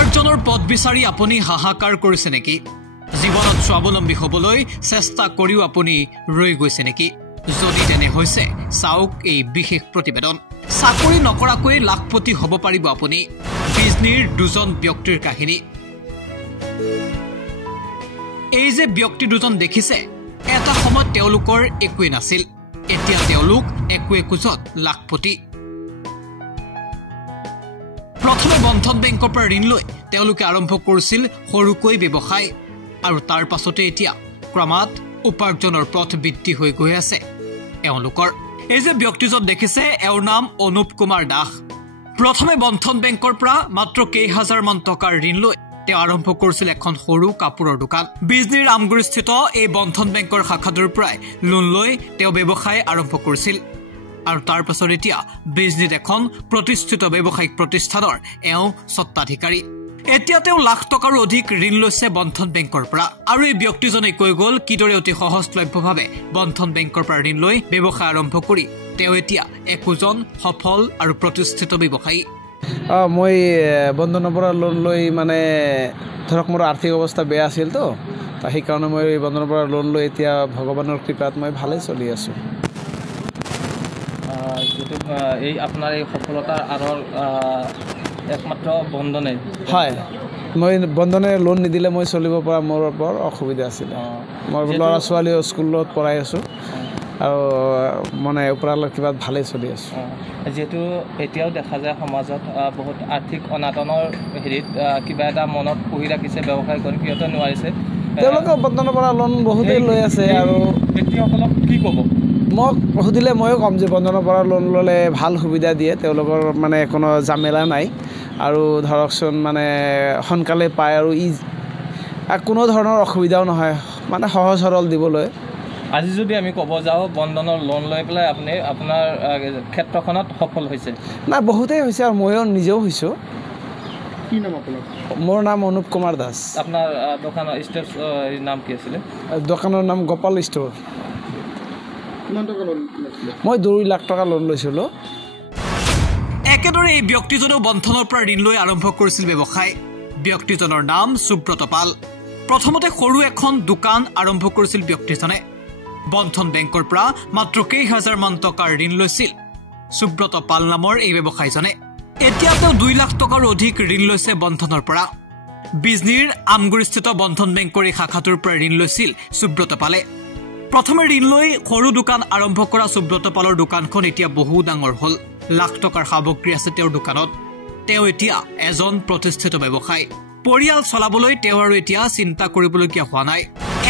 উপাৰ্জনৰ পথ বিচাৰি আপুনি হাহাকাৰ কৰিছে নেকি? জীৱনত স্বাৱলম্বী হ'বলৈ চেষ্টা কৰিও আপুনি ৰৈ গৈছে নেকি? যদি তেনে হৈছে চাওক এই বিশেষ প্ৰতিবেদন। চাকৰি নকৰাকৈ লাখপতি হ'ব পাৰিব আপুনি। ডিজনীৰ দুজন ব্যক্তিৰ কাহিনী। এই যে ব্যক্তি দুজন দেখিছে, এটা সময়ত তেওঁলোকৰ একোৱেই নাছিল, এতিয়া তেওঁলোক একো একোজন লাখপতি। প্ৰথমে বন্ধন বেংকৰ পৰা ঋণ লৈ তেওঁলোকে আৰম্ভ কৰিছিল সৰুকৈ ব্যৱসায়, আৰু তাৰ পাছতে এতিয়া ক্ৰমাৎ উপাৰ্জনৰ পথ বৃদ্ধি হৈ গৈ আছে এওঁলোকৰ। এই যে ব্যক্তিজন দেখিছে, এওঁৰ নাম অনুপ কুমাৰ দাস। প্ৰথমে বন্ধন বেংকৰ পৰা মাত্ৰ কেইহাজাৰমান টকাৰ ঋণ লৈ তেওঁ আৰম্ভ কৰিছিল এখন সৰু কাপোৰৰ দোকান। বিজনীৰ আমগুৰিস্থিত এই বন্ধন বেংকৰ শাখাটোৰ পৰাই লোন লৈ তেওঁ ব্যৱসায় আৰম্ভ কৰিছিল, আৰু তাৰ পাছত এতিয়া বিজনীত এখন প্ৰতিষ্ঠিত ব্যৱসায়িক প্ৰতিষ্ঠানৰ এওঁ স্বত্বাধিকাৰী। এতিয়া তেওঁ লাখ টকাৰো অধিক ঋণ লৈছে বন্ধন বেংকৰ পৰা। আৰু এই ব্যক্তিজনে কৈ গ'ল কিদৰে অতি সহজলভ্যভাৱে বন্ধন বেংকৰ পৰা ঋণ লৈ ব্যৱসায় আৰম্ভ কৰি তেওঁ এতিয়া একোজন সফল আৰু প্ৰতিষ্ঠিত ব্যৱসায়ী। মই বন্ধনৰ পৰা লোন লৈ মানে ধৰক মোৰ আৰ্থিক অৱস্থা বেয়া আছিল তো, সেইকাৰণে মই বন্ধনৰ পৰা লোন লৈ এতিয়া ভগৱানৰ কৃপাত মই ভালেই চলি আছোঁ। যিটো এই আপোনাৰ এই সফলতাৰ আঁৰৰ একমাত্ৰ বন্ধনে? হয়, মই বন্ধনে লোন নিদিলে মই চলিব পৰা মোৰ বৰ অসুবিধা আছিলে। মই ল'ৰা ছোৱালীও স্কুলত পঢ়াই আছোঁ আৰু মানে ওপৰালৈ কিবা ভালেই চলি আছোঁ। যিহেতু এতিয়াও দেখা যায় সমাজত বহুত আৰ্থিক অনাটনৰ হেৰিত কিবা এটা মনত পুহি ৰাখিছে ব্যৱসায় কৰি, সিহঁতে নোৱাৰিছে, তেওঁলোকে বন্ধনৰ পৰা লোন বহুতেই লৈ আছে। আৰু ব্যক্তিসকলক কি ক'ব? মোক সুধিলে ময়ো ক'ম যে বন্ধনৰ পৰা লোন ল'লে ভাল সুবিধা দিয়ে, তেওঁলোকৰ মানে কোনো জামেলা নাই, আৰু ধৰকচোন মানে সোনকালে পায়, আৰু কোনো ধৰণৰ অসুবিধাও নহয়, মানে সহজ সৰল দিবলৈ। আজি যদি আমি ক'ব যাওঁ বন্ধনৰ লোন লৈ পেলাই আপুনি আপোনাৰ ক্ষেত্ৰখনত সফল হৈছে? নাই, বহুতেই হৈছে, আৰু ময়ো নিজেও হৈছোঁ। কি নাম আপোনাৰ? মোৰ নাম অনুপ কুমাৰ দাস। আপোনাৰ দোকানৰ ষ্টেপ নাম কি আছিলে? দোকানৰ নাম গোপাল ষ্ট'ৰ। মই 2 লাখ টকা লোন লৈছিলোঁ। একেদৰে এই ব্যক্তিজনেও বন্ধনৰ পৰা ঋণ লৈ আৰম্ভ কৰিছিল ব্যৱসায়। ব্যক্তিজনৰ নাম সুব্ৰত পাল। প্ৰথমতে সৰু এখন দোকান আৰম্ভ কৰিছিল ব্যক্তিজনে। বন্ধন বেংকৰ পৰা মাত্ৰ কেইহাজাৰমান টকাৰ ঋণ লৈছিল সুব্ৰত পাল নামৰ এই ব্যৱসায়ীজনে। এতিয়া তেওঁ 2 লাখ টকাৰো অধিক ঋণ লৈছে বন্ধনৰ পৰা। বিজনীৰ আমগুৰিস্থিত বন্ধন বেংকৰ এই শাখাটোৰ পৰা ঋণ লৈছিল সুব্ৰত পালে। প্ৰথমে ঋণ লৈ সৰু দোকান আৰম্ভ কৰা সুব্ৰত পালৰ দোকানখন এতিয়া বহু ডাঙৰ হ'ল। লাখ টকাৰ সামগ্ৰী আছে তেওঁৰ দোকানত। তেওঁ এতিয়া এজন প্ৰতিষ্ঠিত ব্যৱসায়ী। পৰিয়াল চলাবলৈ তেওঁ আৰু এতিয়া চিন্তা কৰিবলগীয়া হোৱা নাই।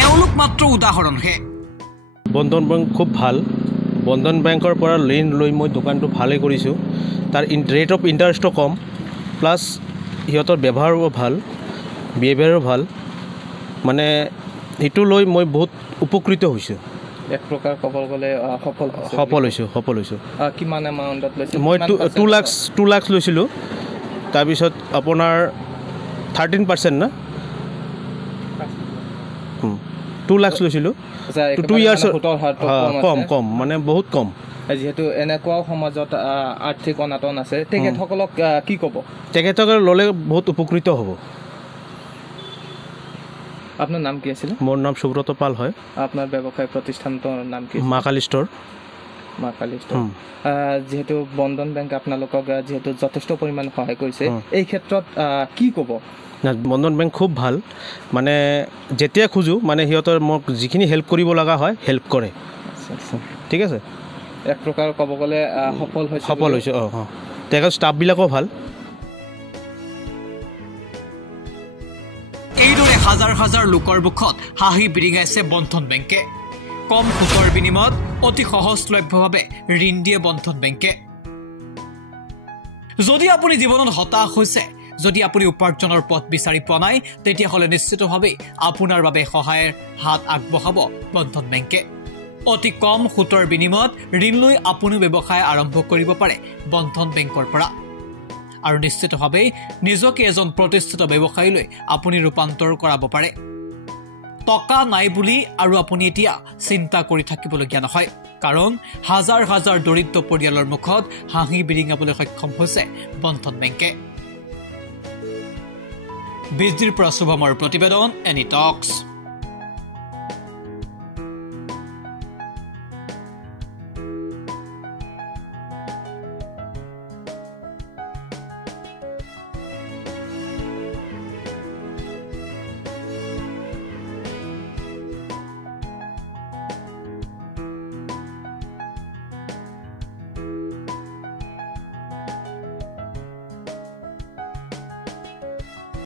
এওঁলোক মাত্ৰ উদাহৰণহে। বন্ধন বেংক খুব ভাল। বন্ধন বেংকৰ পৰা ঋণ লৈ মই দোকানটো ভালেই কৰিছোঁ। তাৰ ৰেট অফ ইণ্টাৰেষ্টটো কম, প্লাছ সিহঁতৰ ব্যৱহাৰো ভাল, বিহেভিয়াৰো ভাল, মানে সেইটো লৈ মই বহুত উপকৃত হৈছোঁ। এক প্ৰকাৰ ক'ব গ'লে সফল হৈছোঁ। কিমান এমাউণ্টত লৈছে? মই 2 লাখ লৈছিলোঁ, তাৰপিছত আপোনাৰ 13% না 2 লাখ লৈছিলোঁ। 2 ইয়াৰ্ছ কম, মানে বহুত কম। যিহেতু এনেকুৱাও সমাজত আৰ্থিক অনাটন আছে, তেখেতসকলক কি ক'ব? তেখেতসকলে ল'লে বহুত উপকৃত হ'ব। আপোনাৰ নাম কি আছিলে? মোৰ নাম সুব্ৰত পাল হয়। আপোনাৰ ব্যৱসায় প্ৰতিষ্ঠানটোৰ নাম কি? মা কালী ষ্ট'ৰ। যিহেতু বন্ধন বেংক আপোনালোকক যিহেতু যথেষ্ট পৰিমাণে সহায় কৰিছে, এই ক্ষেত্ৰত কি ক'ব? বন্ধন বেংক খুব ভাল, মানে যেতিয়া খোজোঁ মানে সিহঁতৰ মোক যিখিনি হেল্প কৰিব লগা হয় হেল্প কৰে। ঠিক আছে, এক প্ৰকাৰ ক'ব গ'লে সফল হৈছে। তেখেতৰ ষ্টাফবিলাকো ভাল। এইদৰে হাজাৰ হাজাৰ লোকৰ মুখত হাঁহি বিৰিঙাইছে বন্ধন বেংকে। কম সুতৰ বিনিময়ত অতি সহজলভ্যভাৱে ঋণ দিয়ে বন্ধন বেংকে। যদি আপুনি জীৱনত হতাশ হৈছে, যদি আপুনি উপাৰ্জনৰ পথ বিচাৰি পোৱা নাই, তেতিয়াহ'লে নিশ্চিতভাৱে আপোনাৰ বাবে সহায়ৰ হাত আগবঢ়াব বন্ধন বেংকে। অতি কম সুতৰ বিনিময়ত ঋণ লৈ আপুনি ব্যৱসায় আৰম্ভ কৰিব পাৰে বন্ধন বেংকৰ পৰা, আৰু নিশ্চিতভাৱে নিজকে এজন প্ৰতিষ্ঠিত ব্যৱসায়ীলৈ আপুনি ৰূপান্তৰ কৰাব পাৰে। টকা নাই বুলি আৰু আপুনি এতিয়া চিন্তা কৰি থাকিবলগীয়া নহয়, কাৰণ হাজাৰ হাজাৰ দৰিদ্ৰ পৰিয়ালৰ মুখত হাঁহি বিৰিঙাবলৈ সক্ষম হৈছে বন্ধন বেংকে। বিজদিৰ পৰা শুভমৰ প্ৰতিবেদন এনি টক্স।